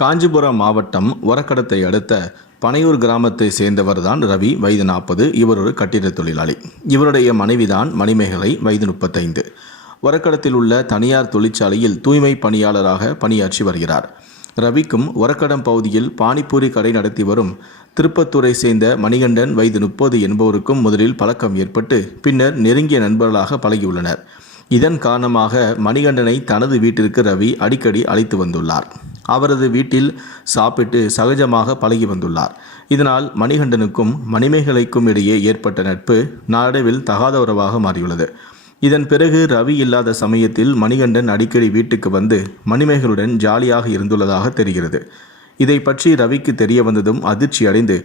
காஞ்சிபுரம் மாவட்டம் ஒரக்கடத்தை அடுத்த பனையூர் கிராமத்தை சேர்ந்தவர் தான் ரவி வயது நாற்பது. இவர் ஒரு கட்டிட தொழிலாளி. இவருடைய மனைவிதான் மணிமேகலை வயது முப்பத்தைந்து. ஒரக்கடத்தில் உள்ள தனியார் தொழிற்சாலையில் தூய்மை பணியாளராக பணியாற்றி வருகிறார். ரவிக்கும் ஒரக்கடம் பகுதியில் பானிபூரி கடை நடத்தி வரும் திருப்பத்தூரை சேர்ந்த மணிகண்டன் வயது முப்பது என்பவருக்கும் முதலில் பழக்கம் ஏற்பட்டு பின்னர் நெருங்கிய நண்பர்களாக பழகியுள்ளனர். இதன் காரணமாக மணிகண்டனை தனது வீட்டிற்கு ரவி அடிக்கடி அழைத்து வந்துள்ளார். அவரது வீட்டில் சாப்பிட்டு சகஜமாக பழகி வந்துள்ளார். இதனால் மணிகண்டனுக்கும் மணிமேகலைக்கும் இடையே ஏற்பட்ட நட்பு நாடவில் தகாத உறவாக மாறியுள்ளது. இதன் பிறகு ரவி இல்லாத சமயத்தில் மணிகண்டன் அடிக்கடி வீட்டுக்கு வந்து மணிமேகலுடன் ஜாலியாக இருந்துள்ளதாக தெரிகிறது. இதை பற்றி ரவிக்கு தெரிய வந்ததும் அதிர்ச்சி அடைந்து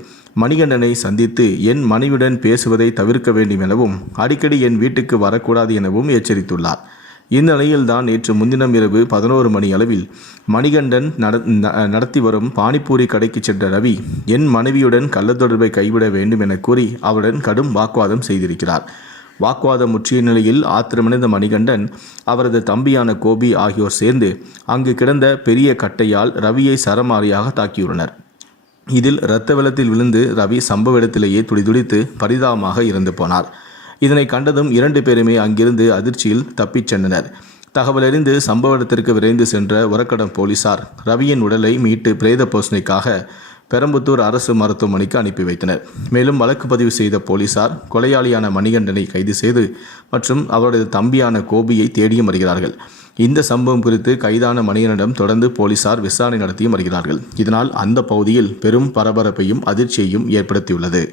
மணிகண்டனை சந்தித்து என் மனைவியுடன் பேசுவதை தவிர்க்க வேண்டும் எனவும் அடிக்கடி என் வீட்டுக்கு வரக்கூடாது எனவும் எச்சரித்துள்ளார். இந்நிலையில்தான் நேற்று முன்தினம் இரவு பதினோரு மணி அளவில் மணிகண்டன் ந- நடத்தி வரும் பானிபூரி கடைக்கு சென்ற ரவி என் மனைவியுடன் கள்ளத்தொடர்பை கைவிட வேண்டும் என கூறி அவருடன் கடும் வாக்குவாதம் செய்திருக்கிறார். வாக்குவாதம் முற்றிய நிலையில் ஆத்திரமடைந்த மணிகண்டன் அவரது தம்பியான கோபி ஆகியோர் சேர்ந்து அங்கு கிடந்த பெரிய கட்டையால் ரவியை சரமாரியாக தாக்கியுள்ளனர். இதில் இரத்த வெள்ளத்தில் விழுந்து ரவி சம்பவ இடத்திலேயே துடிதுடித்து பரிதாபமாக இறந்து போனார். இதனை கண்டதும் இரண்டு பேருமே அங்கிருந்து அதிர்ச்சியில் தப்பிச் சென்றனர். தகவலறிந்து சம்பவ இடத்திற்கு விரைந்து சென்ற உரக்கடம் போலீசார் ரவியின் உடலை மீட்டு பிரேத பரிசோதனைக்காக பெரம்புத்தூர் அரசு மருத்துவமனைக்கு அனுப்பி வைத்தனர். மேலும் வழக்கு பதிவு செய்த போலீசார் கொலையாளியான மணிகண்டனை கைது செய்து மற்றும் அவரது தம்பியான கோபியை தேடியும் வருகிறார்கள். இந்த சம்பவம் குறித்து கைதான மணிகண்டனிடம் தொடர்ந்து போலீசார் விசாரணை நடத்தியும் வருகிறார்கள். இதனால் அந்த பகுதியில் பெரும் பரபரப்பையும் அதிர்ச்சியையும் ஏற்படுத்தியுள்ளது.